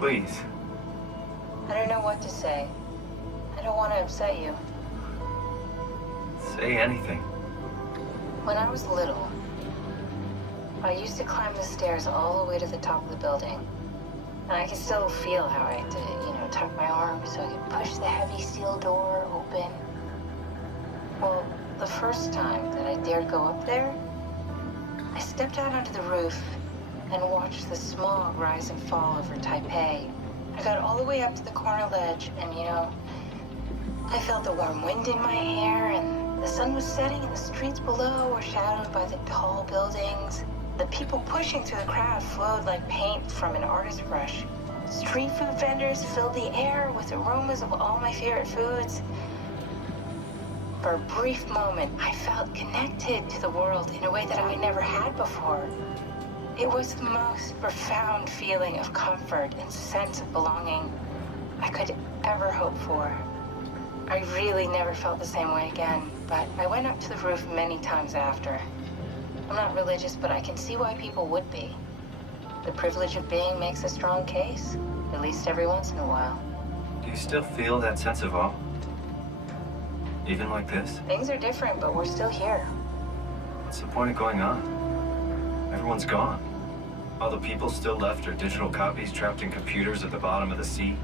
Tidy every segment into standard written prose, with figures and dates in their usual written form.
Please. I don't know what to say. I don't want to upset you. Say anything. When I was little, I used to climb the stairs all the way to the top of the building. And I can still feel how I had to, tuck my arm so I could push the heavy steel door open. Well, the first time that I dared go up there, I stepped out onto the roof and watched the smog rise and fall over Taipei. I got all the way up to the corner ledge and, I felt the warm wind in my hair and the sun was setting and the streets below were shadowed by the tall buildings. The people pushing through the crowd flowed like paint from an artist's brush. Street food vendors filled the air with aromas of all my favorite foods. For a brief moment, I felt connected to the world in a way that I never had before. It was the most profound feeling of comfort and sense of belonging I could ever hope for. I really never felt the same way again, but I went up to the roof many times after. I'm not religious, but I can see why people would be. The privilege of being makes a strong case, at least every once in a while. Do you still feel that sense of awe? Even like this? Things are different, but we're still here. What's the point of going on? Everyone's gone. All the people still left are digital copies trapped in computers at the bottom of the sea.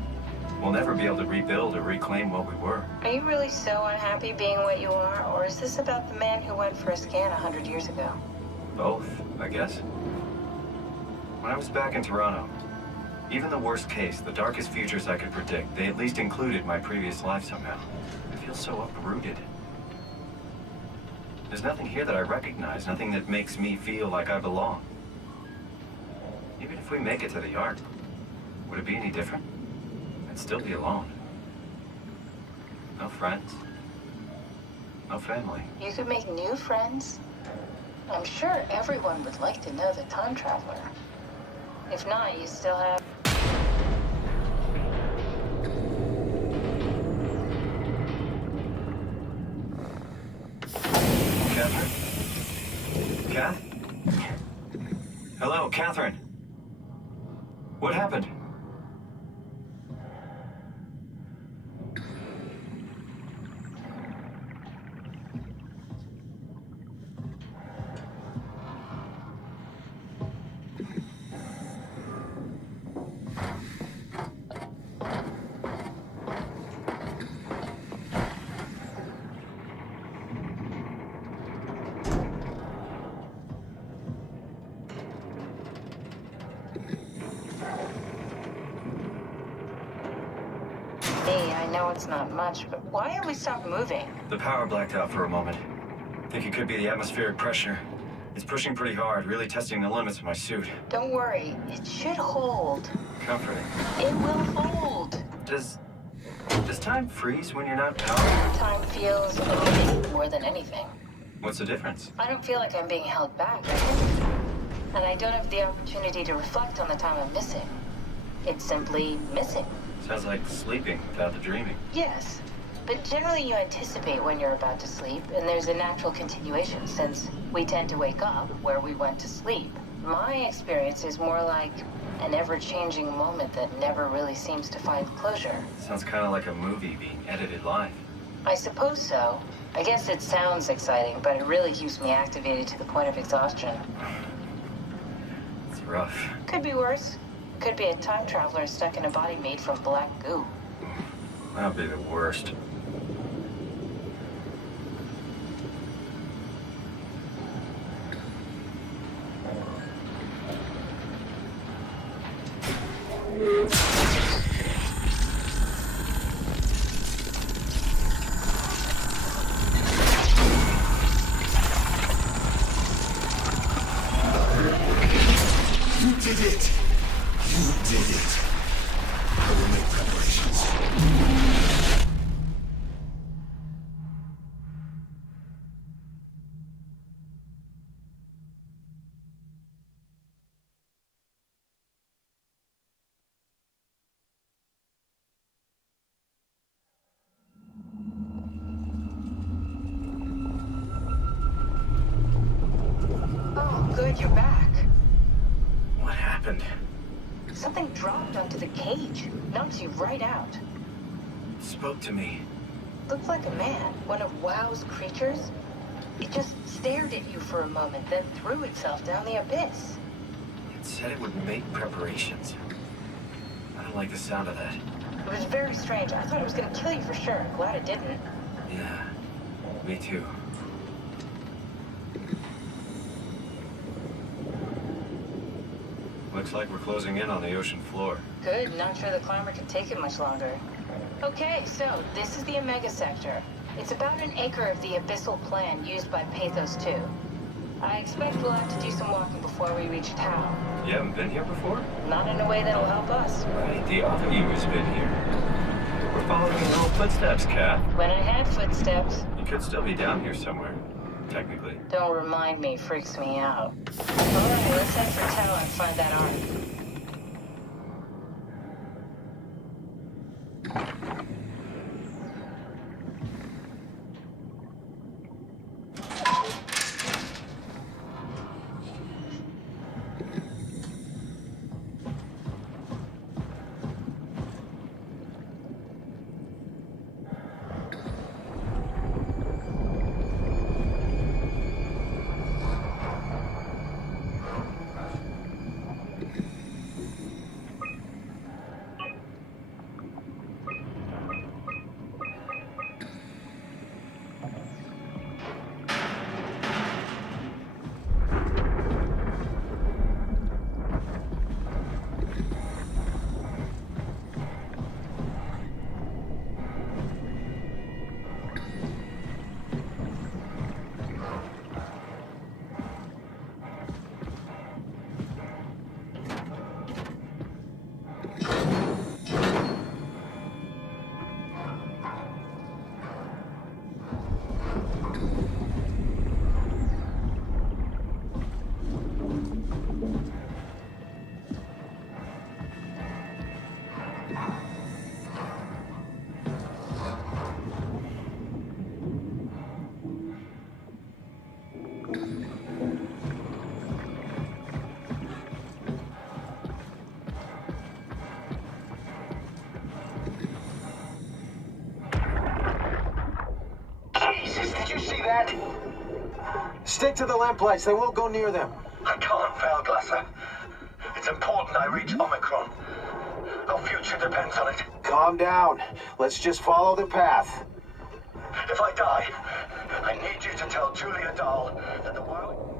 We'll never be able to rebuild or reclaim what we were. Are you really so unhappy being what you are, or is this about the man who went for a scan 100 years ago? Both, I guess. When I was back in Toronto, even the worst case, the darkest futures I could predict, they at least included my previous life somehow. I feel so uprooted. There's nothing here that I recognize, nothing that makes me feel like I belong. Even if we make it to the Ark, would it be any different? I'd still be alone. No friends. No family. You could make new friends. I'm sure everyone would like to know the time traveler. If not, you still have... Catherine? Kath? Hello, Catherine. What happened? I know it's not much, but why have we stopped moving? The power blacked out for a moment. Think it could be the atmospheric pressure. It's pushing pretty hard, really testing the limits of my suit. Don't worry, it should hold. Comforting. It will hold. Does time freeze when you're not powered? Time feels moving more than anything. What's the difference? I don't feel like I'm being held back. And I don't have the opportunity to reflect on the time I'm missing. It's simply missing. Sounds like sleeping without the dreaming. Yes, but generally you anticipate when you're about to sleep, and there's a natural continuation since we tend to wake up where we went to sleep. My experience is more like an ever-changing moment that never really seems to find closure. Sounds kind of like a movie being edited live. I suppose so. I guess it sounds exciting, but it really keeps me activated to the point of exhaustion. It's rough. Could be worse. Could be a time traveler stuck in a body made from black goo. That would be the worst. You did it! You did it! I will make preparations. Oh, good, you're back. What happened? Something dropped onto the cage, knocked you right out. It spoke to me. Looked like a man, one of WoW's creatures. It just stared at you for a moment, then threw itself down the abyss. It said it would make preparations. I don't like the sound of that. It was very strange. I thought it was gonna kill you for sure. I'm glad it didn't. Yeah, me too. Looks like we're closing in on the ocean floor. Good, not sure the climber can take it much longer. Okay, so this is the Omega Sector. It's about an acre of the abyssal plan used by Pathos 2. I expect we'll have to do some walking before we reach Tau. You haven't been here before? Not in a way that'll help us. Right, the other you has been here. We're following your little footsteps, Kat. When I had footsteps. You could still be down here somewhere, technically. Don't remind me, freaks me out. Alright, let's head for Tau and find that arm. Stick to the lamplights. They won't go near them. I can't fail, Glasser. It's important I reach Omicron. Our future depends on it. Calm down. Let's just follow the path. If I die, I need you to tell Julia Dahl that the world...